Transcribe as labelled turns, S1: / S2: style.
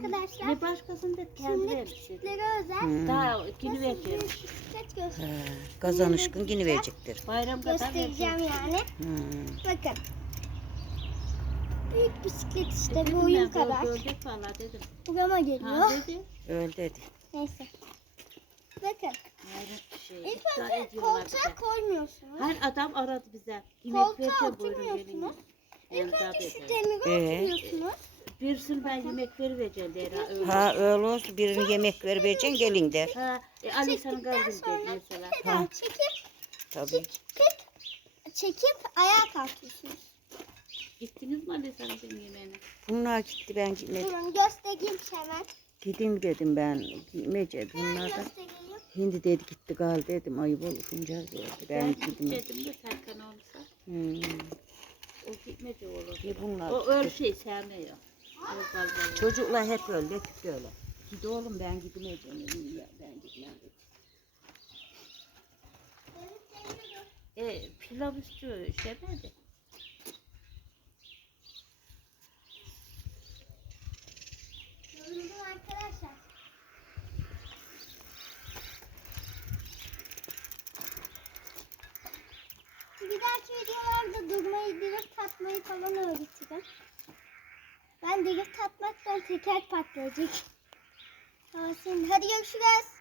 S1: arkadaşlar.
S2: Ne başkasını da kendi
S1: Şimdi
S2: vermiş.
S1: küçüklere özel.
S2: Daha günü
S1: Nasıl
S2: vereceğim.
S1: bir bisiklet
S3: Kazanışkın yine verecektir.
S2: Bayram kadar
S1: göstereceğim
S2: vereceğim.
S1: yani. Bakın. Büyük bisiklet işte
S2: Dedim
S1: boyum
S2: ben,
S1: kadar.
S2: görecek vallahi dedim.
S1: Burama
S2: Ha
S1: geliyor.
S2: dedi.
S3: Öyle dedi.
S1: Neyse. Bakın.
S2: Hayret bir şey.
S1: İlk
S2: İftihar
S1: önce
S2: ediyorlar
S1: koltuğa
S2: bize.
S1: koymuyorsunuz.
S2: Her adam aradı bize.
S1: Koltuğa
S2: vereceğim, buyurun
S1: oturmuyorsunuz.
S2: gelin.
S1: İlk
S2: Ben
S1: önce
S2: tabii
S1: şu demire oturuyorsunuz.
S2: birisini ben yemek vereceğim der. Öyle.
S3: Ha öyle olsun birini yemek vereceksin gelin der.
S2: Ha, Ali sana
S1: Çektikten
S2: kaldım
S1: sonra
S2: der mesela.
S1: pedal çekip
S3: Tabii.
S1: çekip ayağa kalkıyorsunuz.
S2: Gittiniz mi Ali sana senin yemeğine?
S3: Bunlar gitti ben gitmedim.
S1: Durun göstereyim hemen.
S3: Gideyim dedim ben. Gitmeyeceğim
S1: Hemen
S3: bunlar da.
S1: göstereyim.
S3: Hindi dedi gitti gal dedim ayıp olur şunca dedi. Ben gittim.
S2: gidecektim de Serkan olursa. O gitmedi olur.
S3: Bunlar
S2: O öyle şey sevmiyor. O galiba.
S3: çocuklar hep öyle hep öyle. Gidi oğlum ben gitmeyeceğim. Ben gitmem dedi.
S2: Pilav üstü işemedi.
S1: Yoruldum arkadaşlar. Bir dahaki videolarda durmayı, drift atmayı falan öğreteceğim. Ben drift atmaktan teker patlayacak. Hadi görüşürüz.